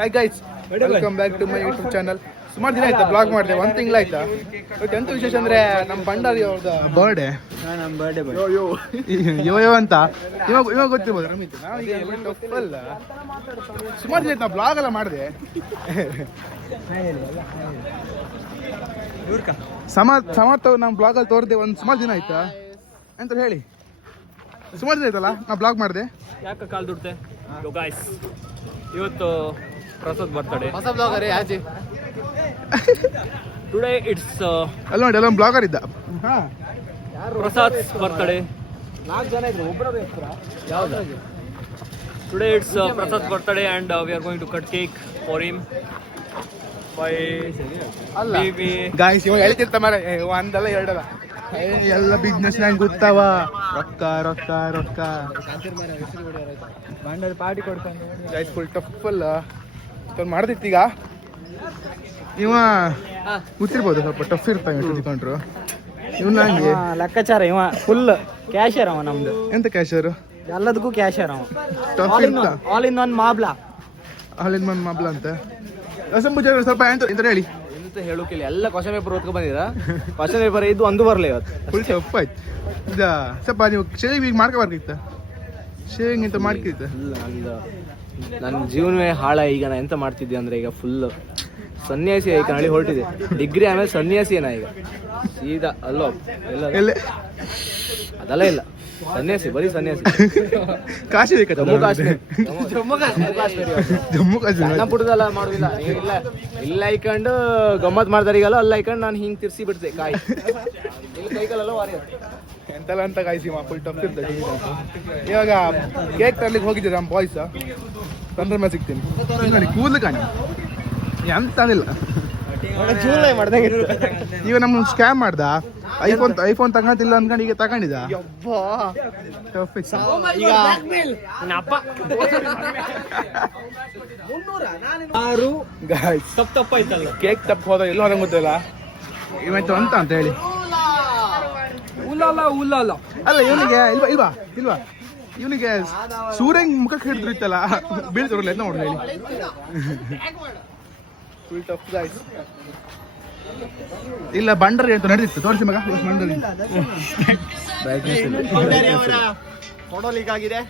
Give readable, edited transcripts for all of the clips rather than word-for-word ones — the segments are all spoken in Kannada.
Hi guys, welcome back to my YouTube channel. ಸುಮಾರು ದಿನ ಆಯ್ತಾ ಬ್ಲಾಗ್ ಮಾಡಿದೆ, 1 ತಿಂಗಳಾಯ್ತಾ. ಇವತ್ತು ಎಂತ ವಿಶೇಷ ಅಂದ್ರೆ ನಮ್ಮ ಭಂಡಾರಿ ಅವ್ರದ್ದು ಬರ್ಡೇ. ನಮ್ಮ ಬರ್ಡೇ ಯೋ ಅಂತ ಇವಾಗ ಗೊತ್ತಿರ್ಬೋದು ರಮಿತ್. ಅಲ್ಲ ಸುಮಾರು ದಿನ ಆಯ್ತು ನಾವು ಬ್ಲಾಗ್ ಎಲ್ಲ ಮಾಡಿದೆ. ಸಮರ್ಥ ನಮ್ಮ ಬ್ಲಾಗಲ್ಲಿ ತೋರಿದೆ ಒಂದು ಸುಮಾರು ದಿನ ಆಯ್ತಾ ಅಂತ ಹೇಳಿ. ಸುಮಾರು ದಿನ ಆಯ್ತಲ್ಲ ನಾ ಬ್ಲಾಗ್ ಮಾಡಿದೆ. ಯಾಕೆ ಕಾಲ್ ದುಡ್ತೆ ಗಾಯ್ಸ್, ಇವತ್ತು ಪ್ರಸಾದ್ ಬರ್ತಡೇ. ಹೊಸ ಬ್ಲಾಗರ್ ಆಚೆ ಟುಡೇ ಇಟ್ಸ್ ಅಲ್ಲ ನೋಡಿ, ಎಲ್ಲ ಬ್ಲಾಗರ್ ಇದ್ದ. ಪ್ರಸಾದ್ ಬರ್ತಡೇ. 4 ಜನ ಇದ್ರು, ಒಬ್ಬರೇ ಯಾವ್ದು. Today it's Prasad birthday and we are going to cut cake for him. ಅಲ್ಲ ಗಾಯ್ಸ್, ಇವಾಗ ಹೇಳ್ತಿರ್ತ ಮಾರ ಒಂದಲ್ಲ ಎರಡಲ್ಲ, ಎಲ್ಲ ಬಿಸ್ನೆಸ್ ನಂಗೆ ಗೊತ್ತಾವ. ರೊಕ್ಕ ರೊಕ್ಕ ರೊಕ್ಕ ಬಂಡಲ್ ಪಾರ್ಟಿ ಕೊಡ್ತಾನೆ ಗೈಸ್. ಫುಲ್ ಟಫ್ ಅಲ್ಲ ಮಾಡ್ದಿತ್ತೀಗ. ಇವ ಗೊತ್ತಿರ್ಬೋದು, ಸ್ವಲ್ಪ ಟಫ್ ಇರ್ತಾವೆ ತಿಳ್ಕೊಂಡ್ರು. ಇವ್ ನಂಗೆ ಲೆಕ್ಕಾಚಾರ. ಇವ ಫುಲ್ ಕ್ಯಾಶರ್ ಅವ ನಮ್ದು. ಎಂತ ಕ್ಯಾಶರು? ಎಲ್ಲದಕ್ಕೂ ಕ್ಯಾಶರ್ ಅವ. ಟಫ್ ಇರ್ತ ಆಲ್ ಇನ್ ಒನ್ ಮಾಬ್ಲಾ. ಹಾಲಿನ ಮನ್ ಮಾಬ್ಲ ಅಂತ ರಸಂಬುಜ ಸ್ವಲ್ಪ ಎಂತ ಹೇಳಿ ಎಂತ ಹೇಳೋಕಿಲ್ಲ. ಎಲ್ಲ ಕ್ವಶನ್ ಪೇಪರ್ ಓದ್ಕೊ ಬಂದಿರ. ಕ್ವಶನ್ ಪೇಪರ್ ಇದ್ದು ಒಂದು ಬರಲ್ಲ ಇವತ್ತು. ಫುಲ್ ಟಫ್ ಆಯ್ತು. ಇದ ಸ್ವಲ್ಪ ನೀವು ಶೇವಿಂಗ್ ಮಾಡ್ಕೋಬಾರ್ದಿತ್ತ, ಶೇವಿಂಗ್ ಎಂತ ಮಾಡ್ಕಿತ್ತ. ಇಲ್ಲ, ನನ್ನ ಜೀವನವೇ ಹಾಳ. ಈಗ ನಾ ಎಂತ ಮಾಡ್ತಿದ್ದೆ ಅಂದ್ರೆ, ಈಗ ಫುಲ್ ಸನ್ಯಾಸಿ ಈಗ ನಳಿ ಹೊರಟಿದೆ. ಡಿಗ್ರಿ ಆಮೇಲೆ ಸನ್ಯಾಸಿ ಏನ ಈಗ ಸೀದಾ ಅಲ್ಲೋ ಎಲ್ಲ ಅದೆಲ್ಲ ಇಲ್ಲ. ಸನ್ಯಾಸಿ, ಬರೀ ಸನ್ಯಾಸಿ. ಕಾಶಿ ಬೇಕಾ? ಜಮ್ಮು ಕಾಶ್ಮೀರ. ಸಣ್ಣ ಪುಟ್ಟದೆಲ್ಲ ಮಾಡುದಿಲ್ಲ. ಇಲ್ಲ ಐಕಂಡು ಗಮ್ಮತ್ ಮಾಡ್ತಾರೆ. ಈಗಲ್ಲ ಅಲ್ಲಿ ಐಕಂಡು ನಾನು ಹಿಂಗೆ ತಿರ್ಸಿ ಬಿಡ್ತೆ ಕಾಯಿ. ಇಲ್ಲಿ ಕೈಗಳೆಲ್ಲ ವಾರಿ ಎಂತೆಲ್ಲ ಅಂತ ಕಾಯಿಸಿ ಫುಲ್ ಟಫ್ ಇರ್ತದೆ. ಇವಾಗ ಕೇಕ್ ತರ್ಲಿಕ್ಕೆ ಹೋಗಿದ್ದೀರಿ ನಮ್ಮ ಬಾಯ್ಸ್. ತಂದ್ರೆ ಮೇಲೆ ಸಿಗ್ತೀನಿ ನೋಡಿ. ಕೂದಲು ಕಾಣಿ ಎಂತ ಅನಿಲ್ಲ. ಈಗ ನಮ್ಮ ಸ್ಕ್ಯಾಮ್ ಮಾಡ್ದ. ಐಫೋನ್ ತಗೊಂಡಿಲ್ಲ ಅನ್ಕೊಂಡು ಈಗ ತಗೊಂಡಿದ್ದ. ಕೇಕ್ ತಪ್ಪ ಹೋದ ಎಲ್ಲೋ ಹೊರಂಗ್ ಗೊತ್ತಿಲ್ಲ. ಇವತ್ತು ಅಂತ ಹೇಳಿ ಅಲ್ಲ ಇವನಿಗೆ ಇಲ್ವಾ ಇವನಿಗೆ ಸೂರ್ಯಂಗ್ ಮುಖಕ್ಕೆ ಹಿಡಿದ್ರು ಇತ್ತಲ್ಲ, ಬೀಳ್ತಿರಲ್ಲ ಅಂತ ನೋಡ್ರಿ ಹೇಳಿ. Full tough guys. ಇಲ್ಲ ಬಂಡರಿ ಅಂತ ನಡೆದಿತ್ತು, ತೋರಿಸಿ ಮಗ. ಬಂಡರಿ ಫೋಟೋ ಲೀಕ್ ಆಗಿದೆ.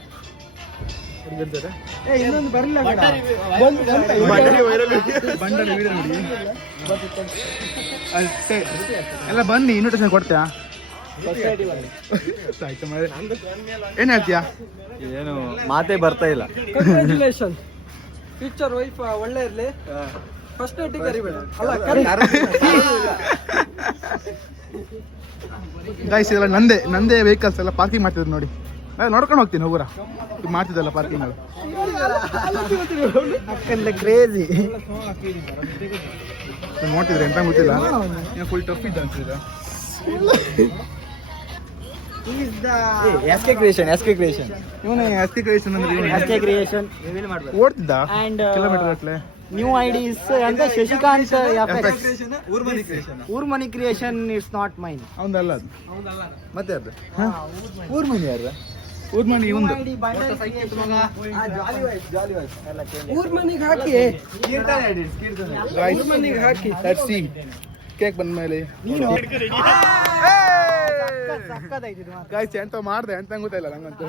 ಬಂಡರಿ ವಿಡಿಯೋ ನೋಡಿ ಅಷ್ಟೇ. ಎಲ್ಲ ಬನ್ನಿ, ಇನ್ವಿಟೇಷನ್ ಕೊಡ್ತೀಯಾ? ಏನ್ ಹೇಳ್ತೀಯಾ? ಏನು ಮಾತೇ ಬರ್ತಾ ಇಲ್ಲ. ಕಂಗ್ರ್ಯಾಚುಲೇಷನ್. ಫ್ಯೂಚರ್ ವೈಫ್ ಒಳ್ಳೆ ಇರ್ಲಿ. ಫಸ್ಟ್ ನೈಟಿಗೆ ಕರಿಬೇಡ. ಗೈಸ್, ಇದೆಲ್ಲ ನಂದೇ ವೆಹಿಕಲ್ಸ್ ಎಲ್ಲ ಪಾರ್ಕಿಂಗ್ ಮಾಡ್ತಿದ್ರು ನೋಡಿ. ನಾನು ನೋಡ್ಕೊಂಡು ಹೋಗ್ತೀನಿ ಹೋಗುರ ಮಾಡ್ತಿದ್ದಲ್ಲ ಪಾರ್ಕಿಂಗ್. ಅಲ್ಲಿ ಕ್ರೇಜಿ ನೋಡ್ತಿದ್ರೆ ಎಂತ ಗೊತ್ತಿಲ್ಲ. ಫುಲ್ ಟಫ್ ಇದ್ದ ಅನ್ಸಿದ. ಎಸ್ ಕೆ ಕ್ರಿಯೇಷನ್ ಇವನು ಎಸ್ ಕೆ ಕ್ರಿಯೇಷನ್ ಅಂದ್ರೆ ಓಡ್ತಿದ್ದ ಕಿಲೋಮೀಟರ್ ಗಟ್ಟಲೆ. ನ್ಯೂ ಐಡಿಸ್ ಅಂತ ಶಶಿಕಾಂತ್. ಊರ್ಮನಿ ಕ್ರಿಯೇಷನ್ ಇಟ್ಸ್ ನಾಟ್ ಮೈನ್. ಅವನಲ್ಲ ಅದು, ಮತ್ತೆ ಅದು ಊರ್ಮನಿ ಯಾರ? ಊರ್ಮನಿ ಇವಂದು. ಊರ್ಮನಿಗೆ ಹಾಕಿ ತರ್ಸಿ ಕೇಕ್ ಬಂದ ಮೇಲೆ ಗಾಯ್ಸ್ ಎಂತ ಮಾಡ್ದೆ ಅಂತ ಗೊತ್ತಿಲ್ಲ ನಂಗಂತೂ.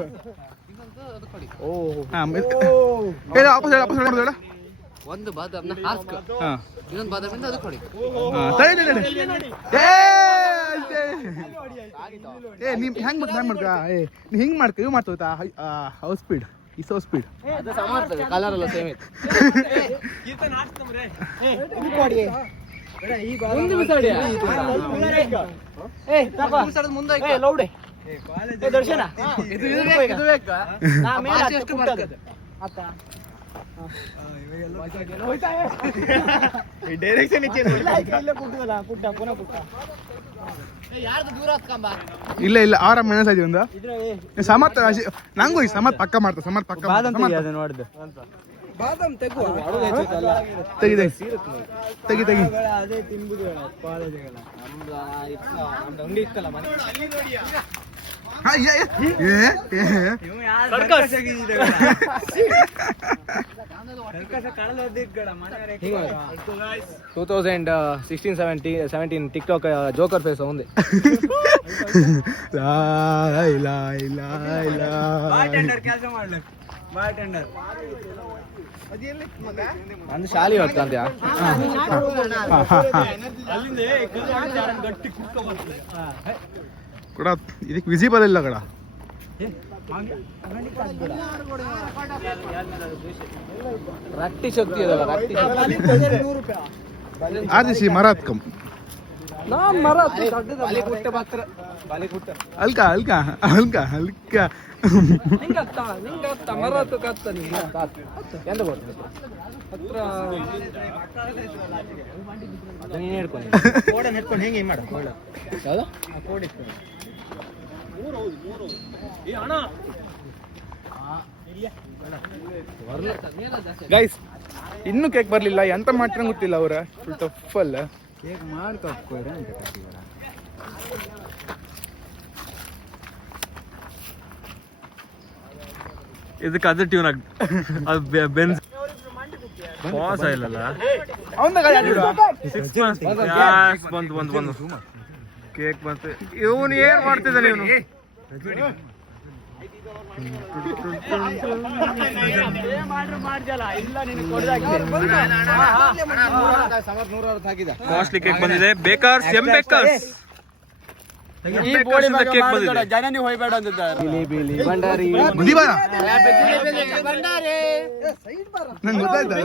ಒಂದು ಬಾದಾಮ್ನ ಹಾಸ್ಕ, ಇನ್ನೊಂದು ಬಾದಾಮಿಂದ ಅದು ಕೊಡಿ. ಹಿಂಗ್ ಮಾಡ್ಕ ಇವ್ ಮಾಡ್ತಾ ಹೌಸ್ ಸ್ಪೀಡ್ ಇಸೋ ಸ್ಪೀಡ್ ಕಲರ್ ಎಲ್ಲ ಸೇಮ್ ಇತ್ತು. ದರ್ಶನ ಡೈರೆಕ್ಷನ್ ಇಲ್ಲ ಇಲ್ಲ ಆರಾಮ್ ಮೆಣಸ ಇದೀವಿ ಒಂದು ಸಮರ್ಥ ನಂಗೂ ಸಮರ್ಥ ಪಕ್ಕ ಮಾಡ್ತಾ. ಸಮರ್ಥ ಪಕ್ಕ ನೋಡಿದೆ. ಬಾದಾಮ್ ತೆಗುವ ತೆಗಿ ತೆಗಿ ತೆಗಿ. ಅದೇ ತಿಂಬುದು ಕಾಲೇಜುಗಳ ನಮ್ದು ಅಂಗಡಿ ಇತ್ತಲ್ಲ ಮನೆ. Two 2016-17 tick talk joker face ఉంది. ಅಂದ್ ಶಾಲಿ ಹೊತ್ಕಂತ್ಯಾ ಕೂಡ ಇದಕ್ಕೆ ವಿಸಿಬಲ್ ಇಲ್ಲ ಕಡ ರಟ್ಟಿ ಶಕ್ತಿ ಅದಲ್ಲ, ರಟ್ಟಿ ಆದಿಸಿ ಮರಾತ್ ಕಮ್ ಹಲ್ಕಾ ಹಲ್ಕಾ ಹಲ್ಕಾ ಹಲ್ಕಾ ಎಂತ ಗೊತ್ತು ನೀನು ಹೇಳ್ಕೊಂಡು ಯಾವ್ದು ಗೈಸ್ ಇನ್ನೂ ಕೇಕ್ ಬರ್ಲಿಲ್ಲ, ಎಂತ ಮಾಡ್ತಾರೆ ಗೊತ್ತಿಲ್ಲ ಅವ್ರ ಫುಲ್ ಟಫ್ ಅಲ್ಲ. ಇದಕ್ಕೆ ಅದು ಟ್ಯೂನ್ ಅದು ಬೆನ್ಸ್ ಪಾಸ್ ಆಗಿಲ್ಲಲ್ಲ. ಬಂದು ಕೇಕ್ ಬಂತು. ಇವನು ಏನ್ ಮಾಡ್ತಿದ್ದಾನೆ ಇವನು? ಕಾಸ್ಟ್ಲಿ ಕೇಕ್ ಬಂದಿದೆ. ಬೇಕರ್ಸ್ ಎಂ ಬೇಕರ್ಸ್ ಕೇಕ್ ಬಂದಿದೆ. ಜನ ನೀವು ಹೋಯ್ಬೇಡ ಅಂದಿದ್ದಾರೆ. ಭಂಡಾರಿ ನಂಗೆ ಗೊತ್ತಾಯ್ತಾ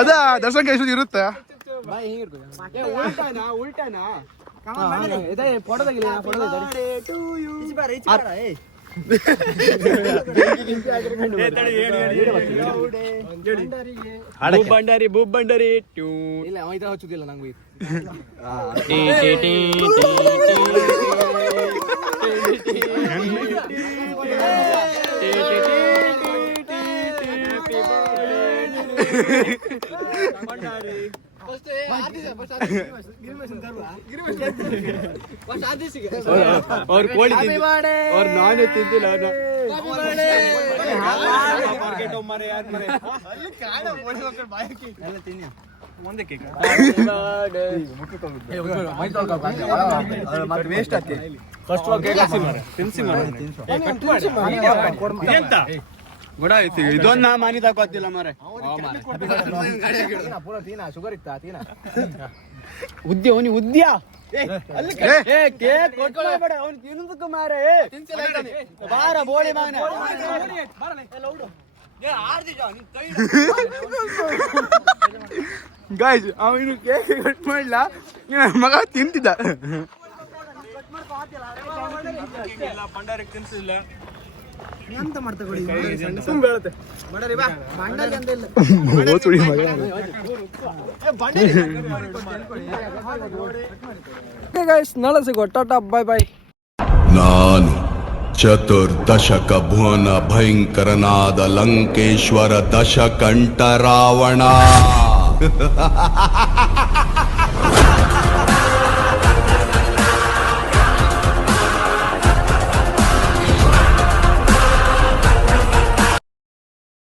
ಅದ ದರ್ಶನ ಎಷ್ಟು ಇರುತ್ತೆ. ಭಂಡಾರಿ ಭಂಡಾರಿ ಇಲ್ಲ ಅವ ಇದ ಹಚ್ಚುದಿಲ್ಲ ನಂಗೆ ಅವ್ರ ಕೋಳಿ ಅವ್ರ ನಾನ್ ತಿಂತಿಲ್ಲ ವೇಸ್ಟ್ ಆಗ್ತಿ. ಫಸ್ಟ್ ತಿನ್ಸಿ ಇದೊಂದು ನಾ ಮಾನಿ ತಗೋತಿಲ್ಲ ಮಾರೆ. ಪೂರ ತೀನಾ ಶುಗರ್ ಇತ್ತಾ ತೀನಾ ಉದ್ಯ ಅವನಿ ಉದ್ಯ ಕೇಕ್ ಕೊಟ್ಕೊಳ್ಬೇಡ ಅವ್ನು ತಿನ್ನದಕ್ಕೆ ಮಾರೆ. ಬಾರ ಬೋಳಿ ಮಾನ ಗಾಯ್ಸ್ ಅವನು ಕೇಕ್ ಕಟ್ ಮಾಡ್ಲ, ಮಗ ತಿಂತಿದ್ದ. ಎಂತ ಮಾಡ್ತಾ ಕೊಡಿ ನಾಳೆ ಸಿಗೋ. ಟಾಟಾ ಬಾಯ್ ಬಾಯ್. ನಾನು ಚತುರ್ದಶಕ ಭುವನ ಭಯಂಕರನಾದ ಲಂಕೇಶ್ವರ ದಶಕಂಠ ರಾವಣ.